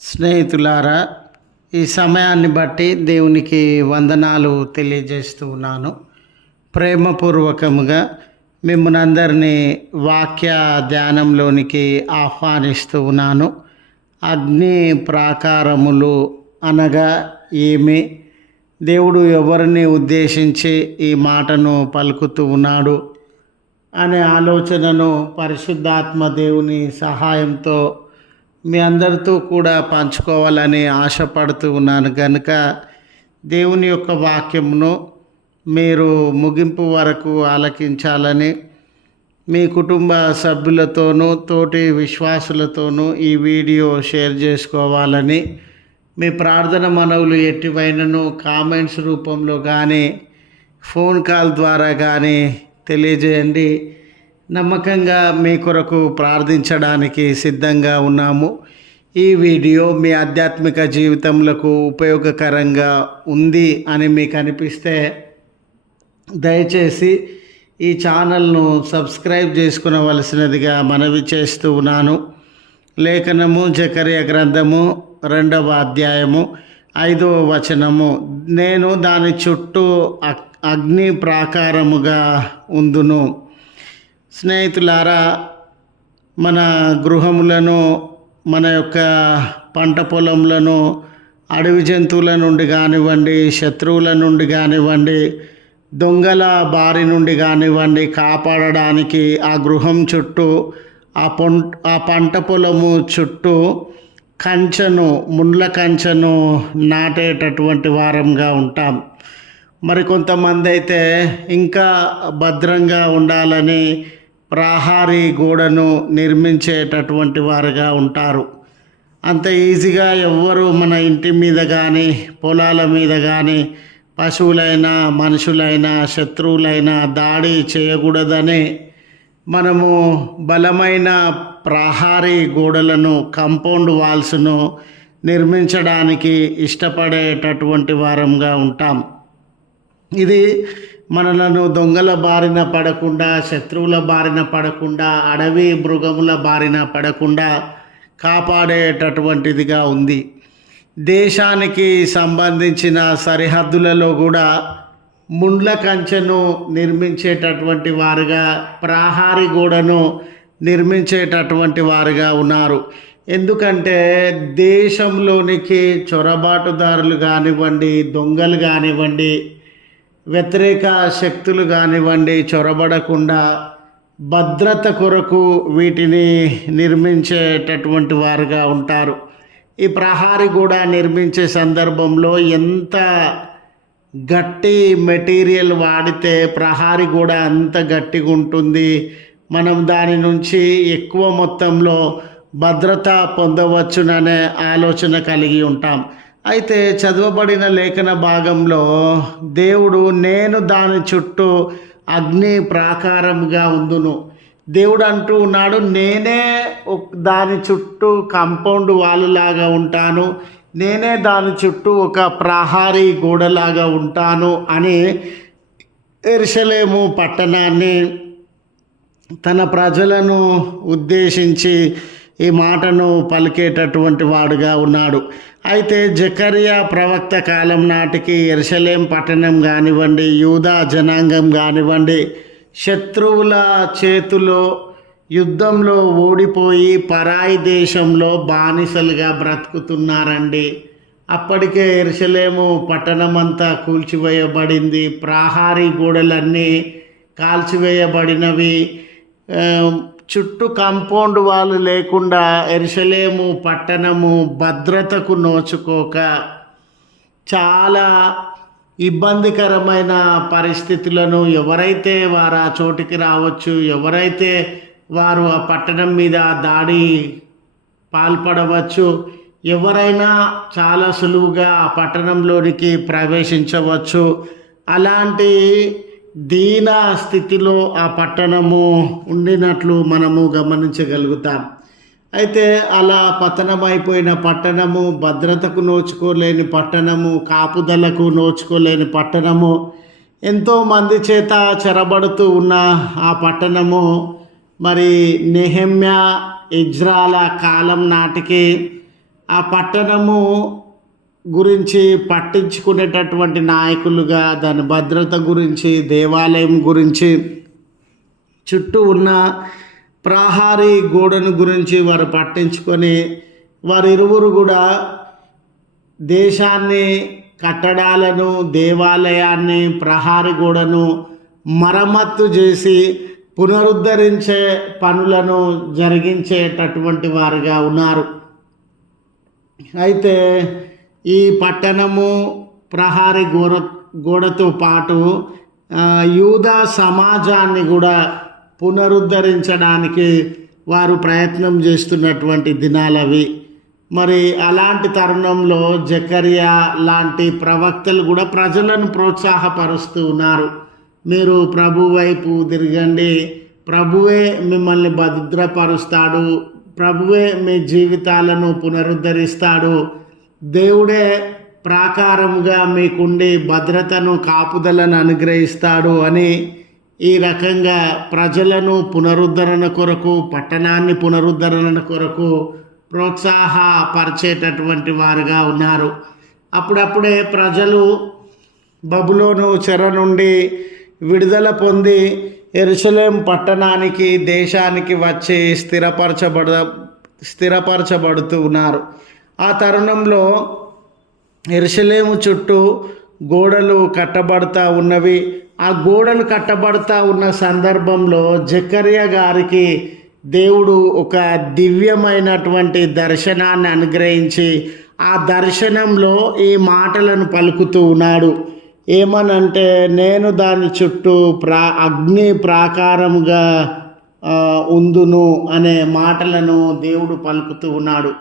స్నేహితులారా ఈ సమయాన్ని బట్టి దేవునికి వందనాలు తెలియజేస్తూ ఉన్నాను. ప్రేమపూర్వకముగా మిమ్మల్ని అందరినీ వాక్య ధ్యానంలోనికి ఆహ్వానిస్తూ ఉన్నాను. అగ్ని ప్రాకారములు అనగా ఏమి? దేవుడు ఎవరిని ఉద్దేశించి ఈ మాటను పలుకుతూ ఉన్నాడు? అనే ఆలోచనను పరిశుద్ధాత్మ దేవుని సహాయంతో మీ అందరితో కూడా పంచుకోవాలని ఆశపడుతూ ఉన్నాను కనుక దేవుని యొక్క వాక్యమును మీరు ముగింపు వరకు ఆలకించాలని మీ కుటుంబ సభ్యులతోనూ తోటి విశ్వాసులతోనూ ఈ వీడియో షేర్ చేసుకోవాలని మీ ప్రార్థన మనవులు ఎట్టివైనను కామెంట్స్ రూపంలో కానీ ఫోన్ కాల్ ద్వారా కానీ తెలియజేయండి. నమ్మకంగా మీ కొరకు ప్రార్థించడానికి సిద్ధంగా ఉన్నాము. ఈ వీడియో మీ ఆధ్యాత్మిక జీవితములకు ఉపయోగకరంగా ఉంది అని మీకు అనిపిస్తే దయచేసి ఈ ఛానల్ను సబ్స్క్రైబ్ చేసుకునవలసినదిగా మనవి చేస్తూ ఉన్నాను. లేఖనము జకర్య గ్రంథము రెండవ అధ్యాయము ఐదవ వచనము. నేను దాని చుట్టూ అగ్- అగ్ని ప్రాకారముగా ఉందును. స్నేహితులారా మన గృహములను మన యొక్క పంట పొలములను అడవి జంతువుల నుండి కానివ్వండి శత్రువుల నుండి కానివ్వండి దొంగల బారి నుండి కానివ్వండి కాపాడడానికి ఆ గృహం చుట్టూ ఆ పొం ఆ పంట పొలము చుట్టూ కంచెను ముండ్ల కంచెను నాటేటటువంటి వారంగా ఉంటాం. మరి కొంతమంది అయితే ఇంకా భద్రంగా ఉండాలని ప్రహారీ గోడను నిర్మించేటటువంటి వారుగా ఉంటారు. అంత ఈజీగా ఎవ్వరు మన ఇంటి మీద కానీ పొలాల మీద కానీ పశువులైనా మనుషులైనా శత్రువులైనా దాడి చేయకూడదని మనము బలమైన ప్రహారీ గోడలను కంపౌండ్ వాల్స్ను నిర్మించడానికి ఇష్టపడేటటువంటి వారంగా ఉంటాం. ఇది మనలను దొంగల బారిన పడకుండా శత్రువుల బారిన పడకుండా అడవి మృగముల బారిన పడకుండా కాపాడేటటువంటిదిగా ఉంది. దేశానికి సంబంధించిన సరిహద్దులలో కూడా ముండ్ల కంచెను నిర్మించేటటువంటి వారుగా ప్రాహారి గోడను నిర్మించేటటువంటి వారుగా ఉన్నారు. ఎందుకంటే దేశంలోనికి చొరబాటుదారులు కానివ్వండి దొంగలు కానివ్వండి వ్యతిరేక శక్తులు కానివ్వండి చొరబడకుండా భద్రత కొరకు వీటిని నిర్మించేటటువంటి వారుగా ఉంటారు. ఈ ప్రహారీ కూడా నిర్మించే సందర్భంలో ఎంత గట్టి మెటీరియల్ వాడితే ప్రహారి కూడా అంత గట్టిగా ఉంటుంది. మనం దాని నుంచి ఎక్కువ మొత్తంలో భద్రత పొందవచ్చుననే ఆలోచన కలిగి ఉంటాం. అయితే చదవబడిన లేఖన భాగంలో దేవుడు నేను దాని చుట్టూ అగ్ని ప్రాకారంగా ఉందును. దేవుడు అంటూ ఉన్నాడు నేనే ఒక- దాని చుట్టూ కాంపౌండ్ వాళ్ళలాగా ఉంటాను నేనే దాని చుట్టూ ఒక ప్రహారీ గోడలాగా ఉంటాను అని ఎరుసలేము పట్టణాన్ని తన ప్రజలను ఉద్దేశించి ఈ మాటను పలికేటటువంటి వాడుగా ఉన్నాడు. అయితే జకరియా ప్రవక్త కాలం నాటికి ఎరుసలేం పట్టణం కానివ్వండి యూదా జనాంగం కానివ్వండి శత్రువుల చేతిలో యుద్ధంలో ఓడిపోయి పరాయి దేశంలో బానిసలుగా బ్రతుకుతున్నారండి. అప్పటికే ఎరుసలేము పట్టణమంతా కూల్చివేయబడింది. ప్రాహారీ గోడలన్నీ కాల్చివేయబడినవి. చుట్టూ కాంపౌండ్ వాళ్ళు లేకుండా ఎరుసలేము పట్టణము భద్రతకు నోచుకోక చాలా ఇబ్బందికరమైన పరిస్థితులను ఎవరైతే వారు ఆ చోటికి రావచ్చు ఎవరైతే వారు ఆ పట్టణం మీద దాడి పాల్పడవచ్చు ఎవరైనా చాలా సులువుగా ఆ పట్టణంలోనికి ప్రవేశించవచ్చు. అలాంటి దీన స్థితిలో ఆ పట్టణము ఉండినట్లు మనము గమనించగలుగుతాం. అయితే అలా పతనమైపోయిన పట్టణము భద్రతకు నోచుకోలేని పట్టణము కాపుదలకు నోచుకోలేని పట్టణము ఎంతో మంది చేత చెరబడుతూ ఉన్న ఆ పట్టణము మరి నెహమ్య ఇజ్రాల కాలం నాటికి ఆ పట్టణము గురించి పట్టించుకునేటటువంటి నాయకులుగా దాని భద్రత గురించి దేవాలయం గురించి చుట్టూ ఉన్న ప్రహారీ గోడను గురించి వారు పట్టించుకొని వారిరువురు కూడా దేశాన్ని కట్టడాలను దేవాలయాన్ని ప్రహారీ గోడను మరమ్మత్తు చేసి పునరుద్ధరించే పనులను జరిగించేటటువంటి వారుగా ఉన్నారు. అయితే ఈ పట్టణము ప్రహారి గోడ గోడతో పాటు యూదా సమాజాన్ని కూడా పునరుద్ధరించడానికి వారు ప్రయత్నం చేస్తున్నటువంటి దినాలవి మరి అలాంటి తరుణంలో జకరియా లాంటి ప్రవక్తలు కూడా ప్రజలను ప్రోత్సాహపరుస్తూ ఉన్నారు. మీరు ప్రభు వైపు తిరగండి. ప్రభువే మిమ్మల్ని భద్రపరుస్తాడు. ప్రభువే మీ జీవితాలను పునరుద్ధరిస్తాడు. దేవుడే ప్రాకారముగా మీకుండి భద్రతను కాపుదలను అనుగ్రహిస్తాడు అని ఈ రకంగా ప్రజలను పునరుద్ధరణ కొరకు పట్టణాన్ని పునరుద్ధరణ కొరకు ప్రోత్సాహపరిచేటటువంటి వారుగా ఉన్నారు. అప్పుడప్పుడే ప్రజలు బబులోను చెర నుండి విడుదల పొంది ఎరుసలేం పట్టణానికి దేశానికి వచ్చి స్థిరపరచబడ స్థిరపరచబడుతూ ఉన్నారు. ఆ తరుణంలో ఎరుసలేము చుట్టూ గోడలు కట్టబడతా ఉన్నవి. ఆ గోడలు కట్టబడతా ఉన్న సందర్భంలో జకర్య గారికి దేవుడు ఒక దివ్యమైనటువంటి దర్శనాన్ని అనుగ్రహించి ఆ దర్శనంలో ఈ మాటలను పలుకుతూ ఉన్నాడు. ఏమనంటే నేను దాని చుట్టూ ప్రా అగ్ని ప్రాకారంగా ఉందును అనే మాటలను దేవుడు పలుకుతూ ఉన్నాడు.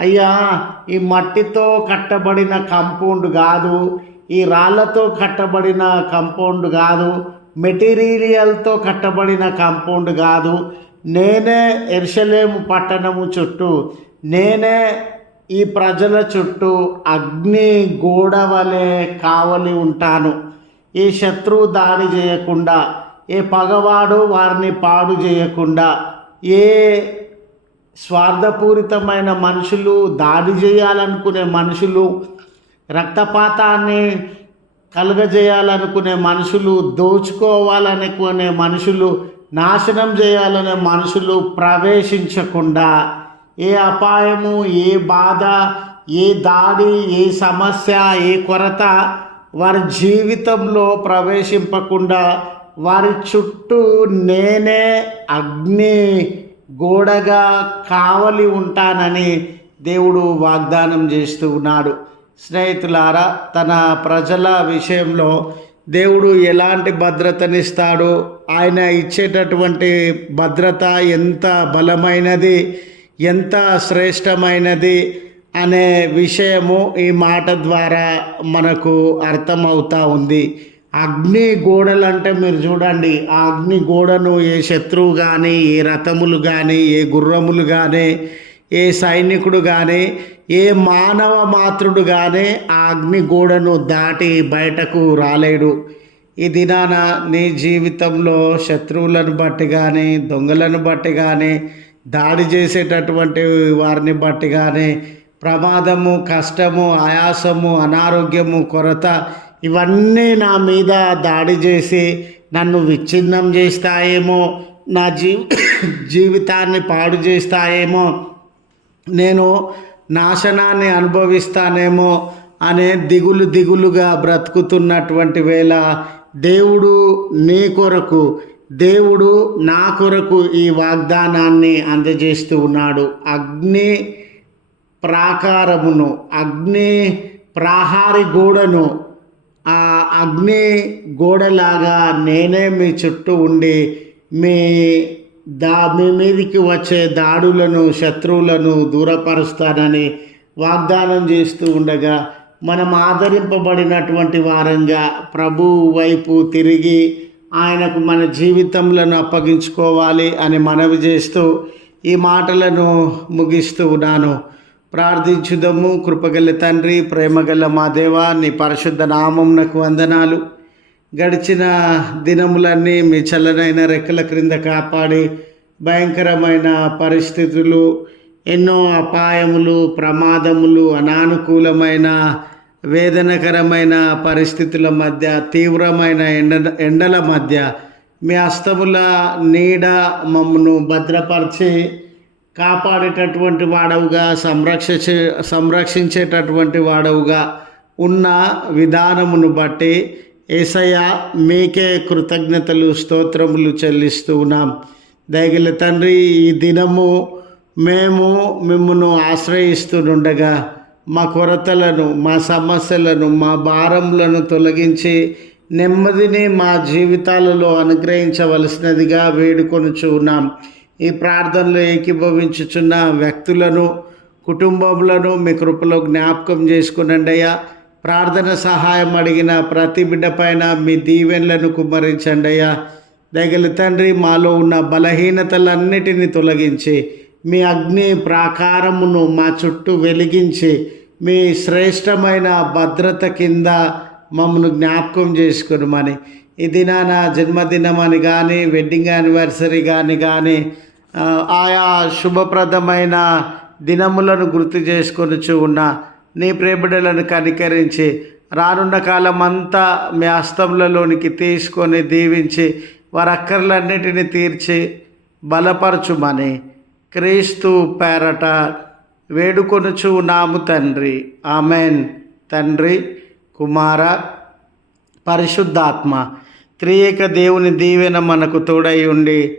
అయ్యా ఈ మట్టితో కట్టబడిన కంపౌండ్ కాదు ఈ రాళ్ళతో కట్టబడిన కంపౌండ్ కాదు మెటీరియల్తో కట్టబడిన కంపౌండ్ కాదు. నేనే ఎర్షలేము పట్టణము చుట్టూ నేనే ఈ ప్రజల చుట్టూ అగ్ని గోడ వలె కావలి ఉంటాను. ఈ శత్రువు దాడి చేయకుండా ఏ పగవాడు వారిని పాడు చేయకుండా ఏ స్వార్థపూరితమైన మనుషులు దాడి చేయాలనుకునే మనుషులు రక్తపాతాన్ని కలుగజేయాలనుకునే మనుషులు దోచుకోవాలనుకునే మనుషులు నాశనం చేయాలనే మనుషులు ప్రవేశించకుండా ఏ అపాయము ఏ బాధ ఏ దాడి ఏ సమస్య ఏ కొరత వారి జీవితంలో ప్రవేశింపకుండా వారి చుట్టూ నేనే అగ్ని గోడగా కావలి ఉంటానని దేవుడు వాగ్దానం చేస్తూ ఉన్నాడు. స్నేహితులారా తన ప్రజల విషయంలో దేవుడు ఎలాంటి భద్రతనిస్తాడో ఆయన ఇచ్చేటటువంటి భద్రత ఎంత బలమైనది ఎంత శ్రేష్టమైనది అనే విషయము ఈ మాట ద్వారా మనకు అర్థమవుతా ఉంది. అగ్ని గోడలు అంటే మీరు చూడండి ఆ అగ్ని గోడను ఏ శత్రువు కానీ ఏ రథములు కానీ ఏ గుర్రములు కానీ ఏ సైనికుడు కానీ ఏ మానవ మాతృడు కానీ ఆ అగ్ని గోడను దాటి బయటకు రాలేడు. ఈ దినాన నీ జీవితంలో శత్రువులను బట్టి కానీ దొంగలను బట్టి కానీ దాడి చేసేటటువంటి వారిని బట్టి కానీ ప్రమాదము కష్టము ఆయాసము అనారోగ్యము కొరత ఇవన్నీ నా మీద దాడి చేసి నన్ను విచ్ఛిన్నం చేస్తాయేమో నా జీ జీవితాన్ని పాడు చేస్తాయేమో నేను నాశనాన్ని అనుభవిస్తానేమో అనే దిగులు దిగులుగా బ్రతుకుతున్నటువంటి వేళ దేవుడు నీ కొరకు దేవుడు నా కొరకు ఈ వాగ్దానాన్ని అందజేస్తూ ఉన్నాడు. అగ్ని ప్రాకారమును అగ్ని ప్రాహారి గోడను అగ్ని గోడలాగా నేనే మీ చుట్టూ ఉండి మీ దా మీ మీదికి వచ్చే దాడులను శత్రువులను దూరపరుస్తానని వాగ్దానం చేస్తూ ఉండగా మనం ఆదరింపబడినటువంటి వారంగా ప్రభు వైపు తిరిగి ఆయనకు మన జీవితంలో అప్పగించుకోవాలి అని మనవి చేస్తూ ఈ మాటలను ముగిస్తూ ఉన్నాను. ప్రార్థించుదము. కృపగల తండ్రి ప్రేమగల మా దేవా నీ పరిశుద్ధ నామంనకు వందనాలు. గడిచిన దినములన్నీ మీ చల్లనైన రెక్కల క్రింద కాపాడి భయంకరమైన పరిస్థితులు ఎన్నో అపాయములు ప్రమాదములు అనానుకూలమైన వేదనకరమైన పరిస్థితుల మధ్య తీవ్రమైన ఎండ ఎండల మధ్య మీ హస్తముల నీడ మమ్మను భద్రపరిచి కాపాడేటటువంటి వాడవుగా సంరక్షించే సంరక్షించేటటువంటి వాడవుగా ఉన్న విధానమును బట్టి ఏసయ్య మీకే కృతజ్ఞతలు స్తోత్రములు చెల్లిస్తూ ఉన్నాం. దయగల తండ్రి ఈ దినము మేము మిమ్మను ఆశ్రయిస్తుండగా మా కొరతలను మా సమస్యలను మా భారములను తొలగించి నెమ్మదిని మా జీవితాలలో అనుగ్రహించవలసినదిగా వేడుకొనుచు ఉన్నాం. ఈ ప్రార్థనలో ఏకీభవించుచున్న వ్యక్తులను కుటుంబములను మీ కృపలో జ్ఞాపకం చేసుకునండి అయ్యా. ప్రార్థన సహాయం అడిగిన ప్రతి బిడ్డ పైన మీ దీవెనలను కుమ్మరించండి అయ్యా. దగలి తండ్రి మాలో ఉన్న బలహీనతలన్నిటిని తొలగించి మీ అగ్ని ప్రాకారమును మా చుట్టూ వెలిగించి మీ శ్రేష్టమైన భద్రత కింద మమ్మల్ని జ్ఞాపకం చేసుకునమని. ఈ దినాన జన్మదినం అని కానీ వెడ్డింగ్ యానివర్సరీ కానీ కానీ ఆయా శుభప్రదమైన దినములను గుర్తు చేసుకొనుచు ఉన్న నీ ప్రేమిడలను కనికరించి రానున్న కాలం అంతా మీ హస్తములలోనికి తీసుకొని దీవించి వారి అక్కర్లన్నిటినీ తీర్చి బలపరచుమని క్రీస్తు పేరట వేడుకొనుచు నాము తండ్రి. ఆమెన్. తండ్రి కుమార పరిశుద్ధాత్మ త్రియేక దేవుని దీవెన మనకు తోడై ఉండి